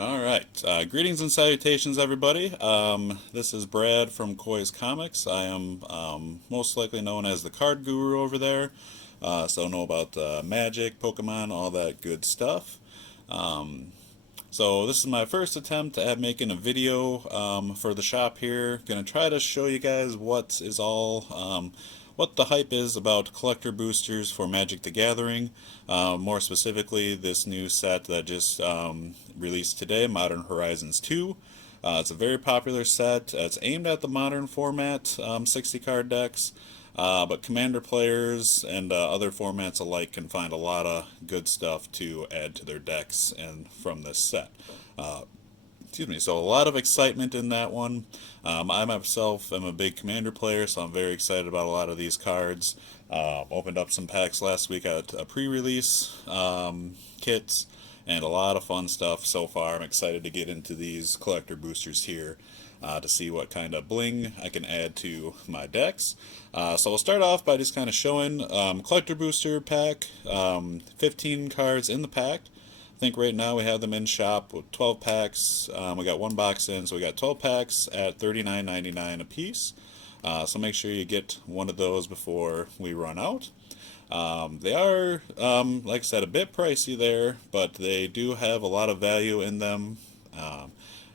Alright, greetings and salutations everybody. This is Brad from Koi's Comics. I am most likely known as the card guru over there. So I know about Magic, Pokemon, all that good stuff. So this is my first attempt at making a video for the shop here. Gonna try to show you guys what is what the hype is about collector boosters for Magic the Gathering. More specifically, this new set that just released today, Modern Horizons 2. It's a very popular set. It's aimed at the modern format, 60 card decks. But Commander players and other formats alike can find a lot of good stuff to add to their decks and from this set. Excuse me, so a lot of excitement in that one. I myself am a big Commander player, so I'm very excited about a lot of these cards. Opened up some packs last week at a pre-release kits, and a lot of fun stuff so far. I'm excited to get into these collector boosters here to see what kind of bling I can add to my decks. So we'll start off by just kind of showing collector booster pack, 15 cards in the pack. I think right now we have them in shop with 12 packs. We got one box in, so we got 12 packs at $39.99 a piece. So make sure you get one of those before we run out. They are, like I said, a bit pricey there, but they do have a lot of value in them.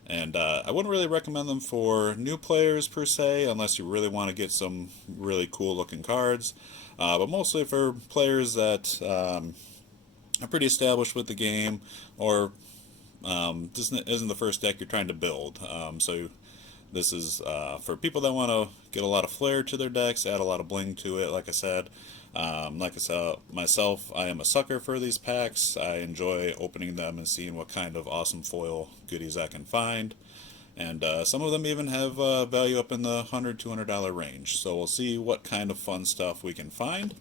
And I wouldn't really recommend them for new players per se, unless you really want to get some really cool looking cards. But mostly for players that are pretty established with the game, or this isn't the first deck you're trying to build. So this is for people that want to get a lot of flair to their decks, add a lot of bling to it. Like I said, myself, I am a sucker for these packs. I enjoy opening them and seeing what kind of awesome foil goodies I can find. And some of them even have value up in the $100, $200 range. So we'll see what kind of fun stuff we can find.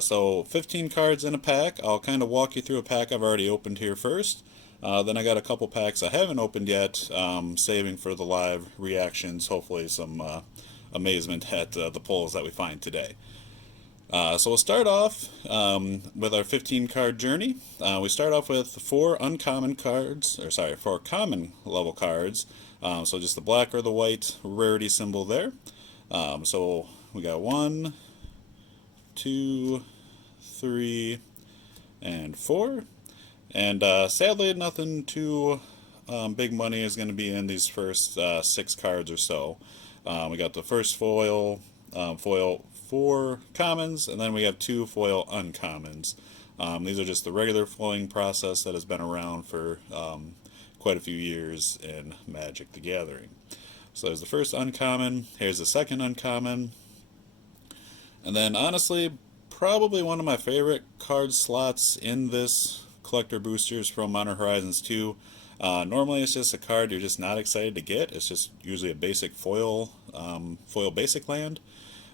So 15 cards in a pack. I'll kind of walk you through a pack I've already opened here first. Then I got a couple packs I haven't opened yet, saving for the live reactions, hopefully some amazement at the pulls that we find today. So we'll start off with our 15 card journey. We start off with four common level cards. So just the black or the white rarity symbol there. So we got 1, 2, 3, and 4. And sadly, nothing too big money is going to be in these first 6 cards or so. We got the first foil 4 commons, and then we have 2 foil uncommons. These are just the regular foiling process that has been around for quite a few years in Magic the Gathering. So there's the first uncommon, here's the second uncommon, and then honestly, probably one of my favorite card slots in this collector boosters from Modern Horizons 2. Normally it's just a card you're just not excited to get. It's just usually a basic foil basic land.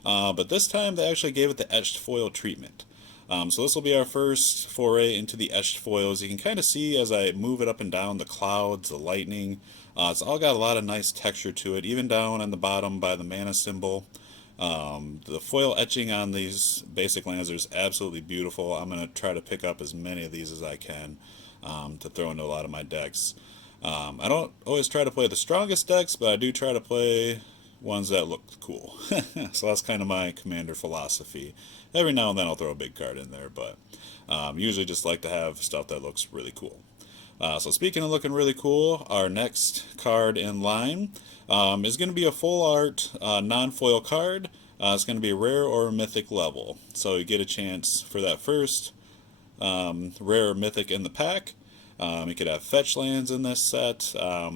But this time they actually gave it the etched foil treatment. So this will be our first foray into the etched foils. You can kind of see as I move it up and down, the clouds, the lightning. It's all got a lot of nice texture to it, even down on the bottom by the mana symbol. The foil etching on these basic lands is absolutely beautiful. I'm going to try to pick up as many of these as I can to throw into a lot of my decks. I don't always try to play the strongest decks, but I do try to play ones that look cool. So that's kind of my Commander philosophy. Every now and then I'll throw a big card in there, but usually just like to have stuff that looks really cool. So speaking of looking really cool, our next card in line is going to be a full art non-foil card. It's going to be a rare or mythic level. So you get a chance for that first rare or mythic in the pack. You could have fetch lands in this set,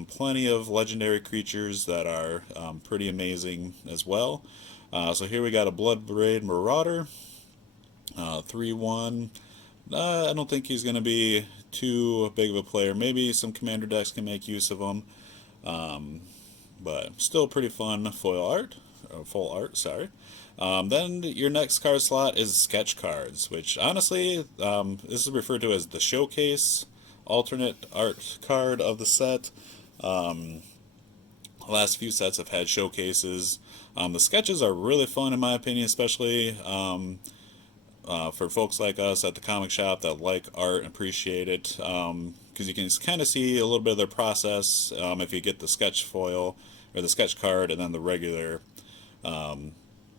plenty of legendary creatures that are pretty amazing as well. So here we got a Blood-Braid Marauder, 3/1. I don't think he's going to be too big of a player. Maybe some Commander decks can make use of him, but still pretty fun foil art, or full art, sorry. Then your next card slot is sketch cards, which honestly, this is referred to as the showcase alternate art card of the set. The last few sets have had showcases. The sketches are really fun in my opinion, especially for folks like us at the comic shop that like art and appreciate it. because you can kind of see a little bit of their process if you get the sketch foil or the sketch card and then the regular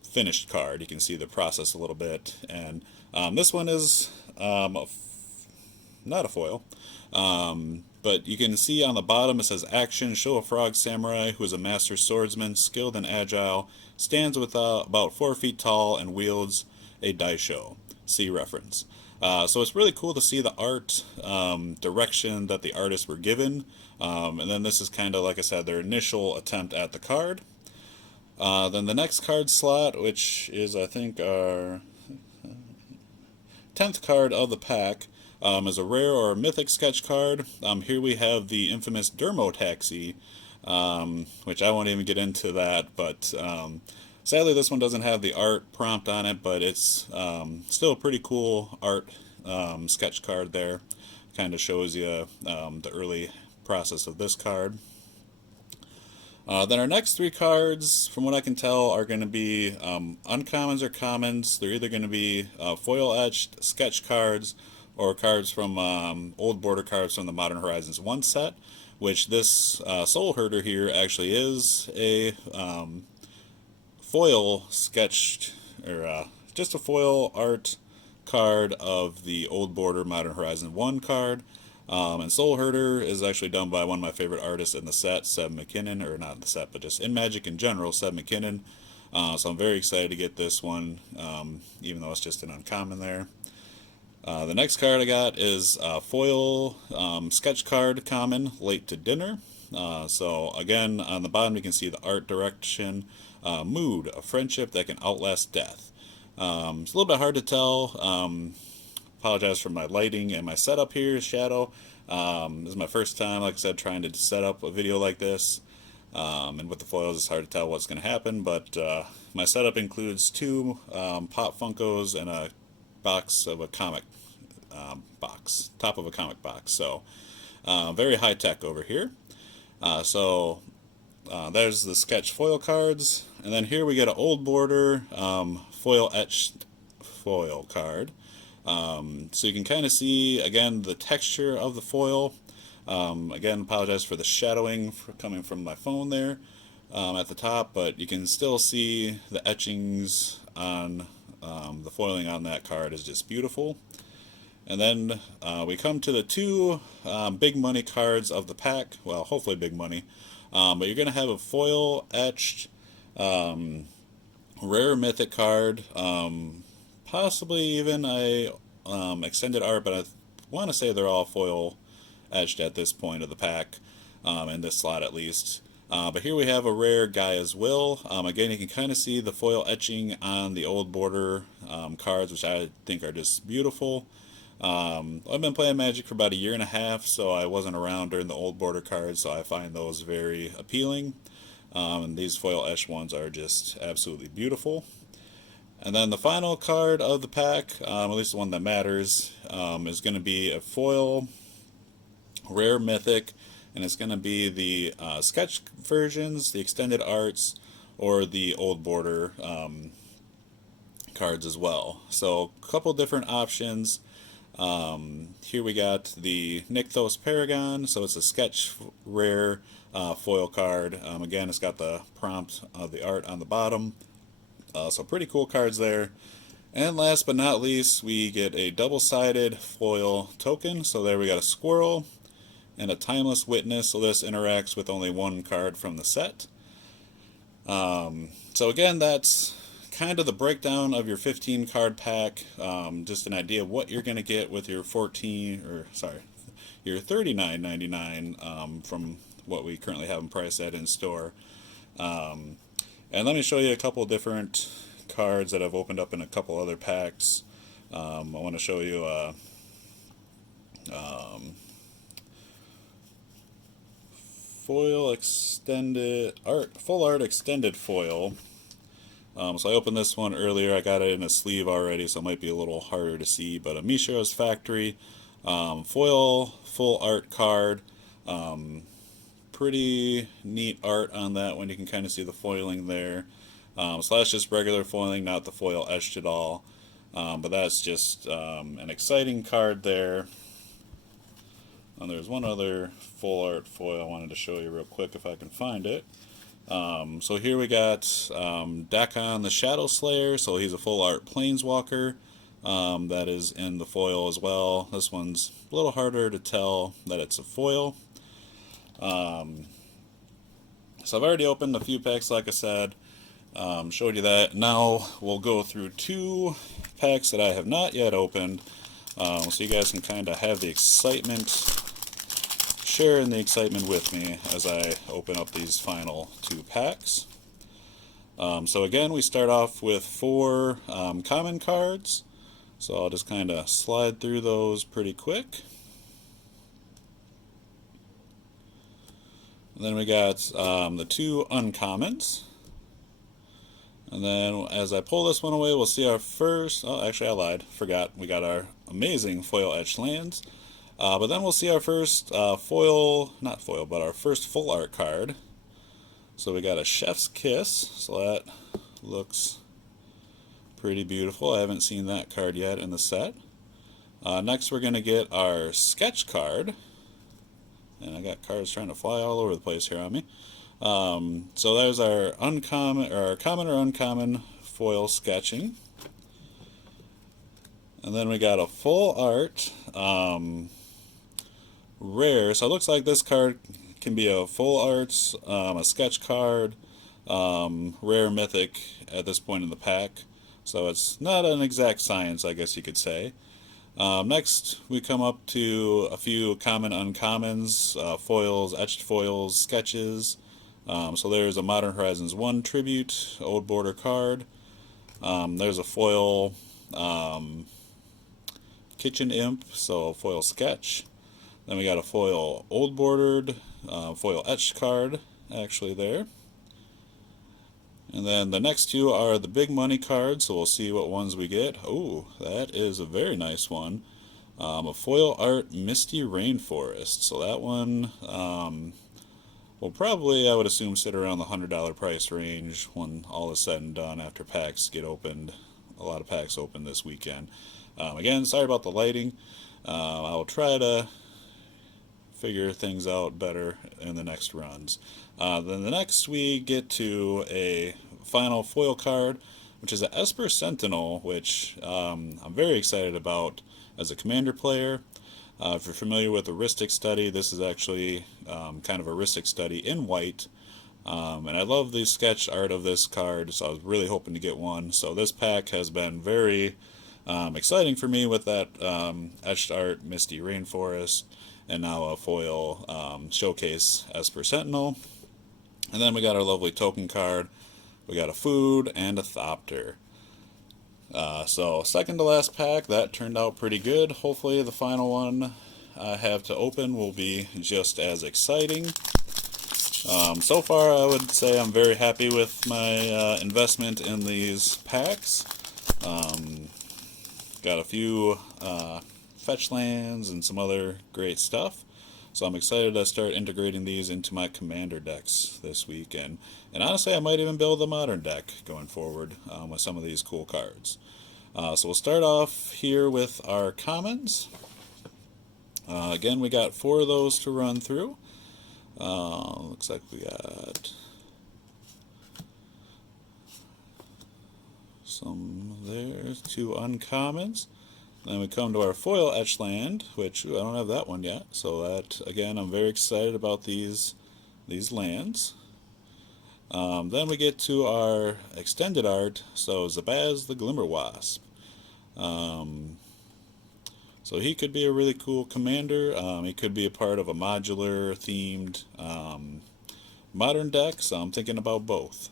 finished card. You can see the process a little bit. And this one is not a foil. But you can see on the bottom it says action, show a frog samurai who is a master swordsman, skilled and agile, stands with about 4 feet tall and wields a daisho. See reference. So it's really cool to see the art direction that the artists were given. And then this is kind of, like I said, their initial attempt at the card. Then the next card slot, which is I think our 10th card of the pack, is a rare or mythic sketch card. Here we have the infamous Dermo Taxi, which I won't even get into that, but sadly this one doesn't have the art prompt on it, but it's still a pretty cool art sketch card there. Kind of shows you the early process of this card. Then our next 3 cards, from what I can tell, are going to be uncommons or commons. They're either going to be foil etched sketch cards or cards from old border cards from the Modern Horizons 1 set, which this Soul Herder here actually is a foil sketched, or just a foil art card of the old border Modern Horizon 1 card. And Soul Herder is actually done by one of my favorite artists in the set, Seb McKinnon, or not in the set, but just in Magic in general, Seb McKinnon. So I'm very excited to get this one, even though it's just an uncommon there. The next card I got is foil sketch card common, Late to Dinner. So again, on the bottom you can see the art direction. Mood, a friendship that can outlast death. It's a little bit hard to tell. Apologize for my lighting and my setup here, shadow. This is my first time, like I said, trying to set up a video like this. And with the foils it's hard to tell what's going to happen, but my setup includes 2 Pop Funkos and a box of a comic box, top of a comic box. So very high tech over here. So there's the sketch foil cards, and then here we get an old border foil etched foil card. So you can kind of see again the texture of the foil. Again, apologize for the shadowing coming from my phone there at the top, but you can still see the etchings on the foiling on that card is just beautiful. And then we come to the 2 big money cards of the pack. Well, hopefully big money. But you're going to have a foil etched rare mythic card. Possibly even a extended art, but I want to say they're all foil etched at this point of the pack, in this slot at least. But here we have a rare Gaia's Will. Again, you can kind of see the foil etching on the old border cards, which I think are just beautiful. I've been playing Magic for about a 1.5 years, so I wasn't around during the old border cards, so I find those very appealing. And these foil etched ones are just absolutely beautiful. And then the final card of the pack, at least the one that matters, is going to be a foil rare mythic, and it's going to be the sketch versions, the extended arts, or the old border cards as well. So a couple different options. Here we got the Nykthos Paragon, so it's a sketch rare foil card. Again, it's got the prompt of the art on the bottom. So pretty cool cards there. And last but not least, we get a double-sided foil token. So there we got a squirrel and a Timeless Witness. So this interacts with only 1 card from the set. So again, that's kind of the breakdown of your 15 card pack. Just an idea of what you're going to get with your your $39.99 from what we currently have them priced at in store. And let me show you a couple different cards that I've opened up in a couple other packs. I want to show you foil extended art, full art extended foil. So I opened this one earlier. I got it in a sleeve already, so it might be a little harder to see. But a Mishiro's Factory foil full art card. Pretty neat art on that one. You can kind of see the foiling there. So that's just regular foiling, not the foil etched at all. But that's just an exciting card there. And there's one other full art foil I wanted to show you real quick if I can find it. So here we got Dakon the Shadow Slayer, so he's a full art planeswalker that is in the foil as well. This one's a little harder to tell that it's a foil. So I've already opened a few packs, like I said, showed you that. Now we'll go through 2 packs that I have not yet opened, so you guys can kind of have the excitement, share in the excitement with me as I open up these final 2 packs. So again, we start off with 4 common cards, so I'll just kind of slide through those pretty quick. And then we got the 2 uncommons. And then as I pull this one away, we'll see our first... Oh, actually I lied. Forgot. We got our amazing foil etched lands. But then we'll see our first foil... Not foil, but our first full art card. So we got a Chef's Kiss. So that looks pretty beautiful. I haven't seen that card yet in the set. Next we're going to get our sketch card. And I got cards trying to fly all over the place here on me. So there's our uncommon, or our common or uncommon foil sketching. And then we got a full art rare. So it looks like this card can be a full art, a sketch card, rare mythic at this point in the pack. So it's not an exact science, I guess you could say. Next, we come up to a few common uncommons, foils, etched foils, sketches. So there's a Modern Horizons 1 tribute, old border card. There's a foil kitchen imp, so foil sketch. Then we got a foil old bordered, foil etched card actually there. And then the next 2 are the big money cards, so we'll see what ones we get. Oh, that is a very nice one. A foil art Misty Rainforest. So that one will probably, I would assume, sit around the $100 price range when all is said and done after packs get opened. A lot of packs open this weekend. Again, sorry about the lighting. I'll try to figure things out better in the next runs. Then the next we get to a final foil card, which is an Esper Sentinel, which I'm very excited about as a commander player. If you're familiar with the Rhystic Study, this is actually kind of a Rhystic Study in white. And I love the sketch art of this card, so I was really hoping to get one. So this pack has been very exciting for me with that etched art Misty Rainforest, and now a foil showcase Esper Sentinel. And then we got our lovely token card. We got a food and a Thopter. So second to last pack, that turned out pretty good. Hopefully the final one I have to open will be just as exciting. So far I would say I'm very happy with my investment in these packs. Got a few fetch lands and some other great stuff. So I'm excited to start integrating these into my commander decks this week. And honestly, I might even build a modern deck going forward with some of these cool cards. So we'll start off here with our commons. Again, we got 4 of those to run through. Looks like we got some there, 2 uncommons. Then we come to our foil etched land, which I don't have that one yet. So that, again, I'm very excited about these lands. Then we get to our extended art. So Zabaz the Glimmer Wasp. So he could be a really cool commander. He could be a part of a modular themed modern deck. So I'm thinking about both.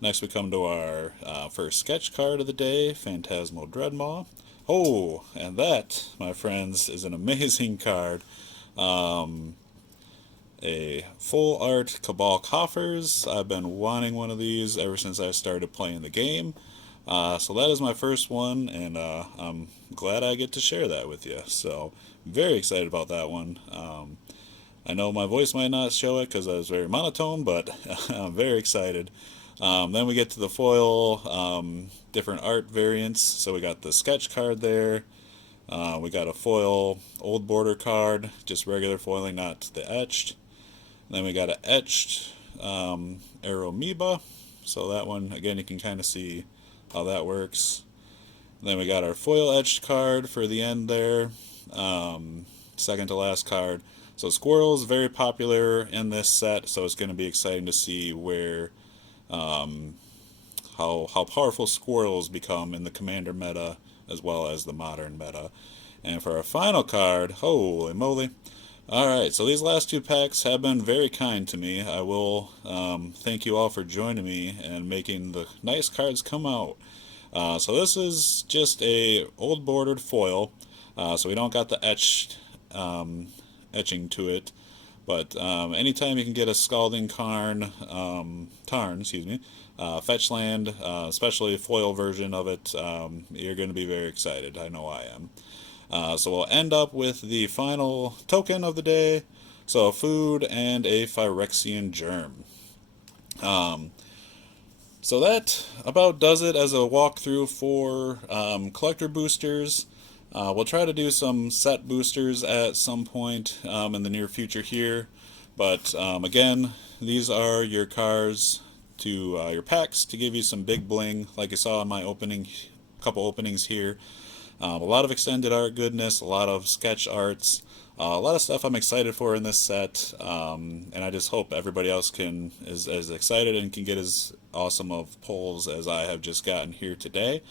Next we come to our first sketch card of the day, Phantasmal Dreadmaw. Oh, and that, my friends, is an amazing card. A full art Cabal Coffers. I've been wanting one of these ever since I started playing the game. So that is my first one, and I'm glad I get to share that with you. So, very excited about that one. I know my voice might not show it because I was very monotone, but I'm very excited. Then we get to the foil different art variants. So we got the sketch card there. We got a foil old border card, just regular foiling, not the etched. And then we got an etched Aeromoeba. So that one, again, you can kind of see how that works. And then we got our foil etched card for the end there. Second to last card. So Squirrel is very popular in this set, so it's going to be exciting to see where how powerful squirrels become in the commander meta as well as the modern meta. And for our final card, holy moly. Alright, so these last two packs have been very kind to me. I will thank you all for joining me and making the nice cards come out. So this is just a old bordered foil, so we don't got the etching to it. But anytime you can get a Scalding Tarn, fetch land, especially a foil version of it, you're going to be very excited. I know I am. So we'll end up with the final token of the day. So a food and a Phyrexian germ. So that about does it as a walkthrough for collector boosters. We'll try to do some set boosters at some point in the near future here. But again, these are your cards to your packs to give you some big bling, like you saw in my couple openings here. A lot of extended art goodness, a lot of sketch arts, a lot of stuff I'm excited for in this set, and I just hope everybody else is as excited and can get as awesome of pulls as I have just gotten here today.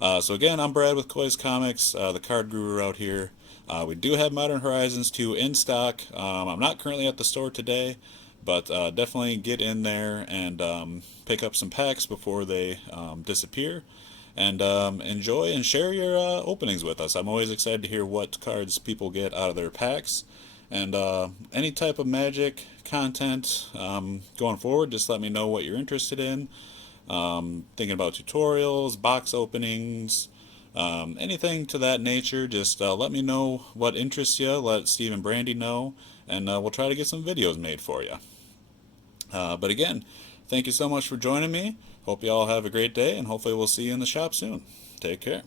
So again, I'm Brad with Koi's Comics, the card guru out here. We do have Modern Horizons 2 in stock. I'm not currently at the store today, but definitely get in there and pick up some packs before they disappear. And enjoy and share your openings with us. I'm always excited to hear what cards people get out of their packs. And any type of Magic content going forward, just let me know what you're interested in. Thinking about tutorials, box openings, anything to that nature, just let me know what interests you. Let Steve and Brandy know, and we'll try to get some videos made for you. But again, thank you so much for joining me. Hope you all have a great day, and hopefully we'll see you in the shop soon. Take care.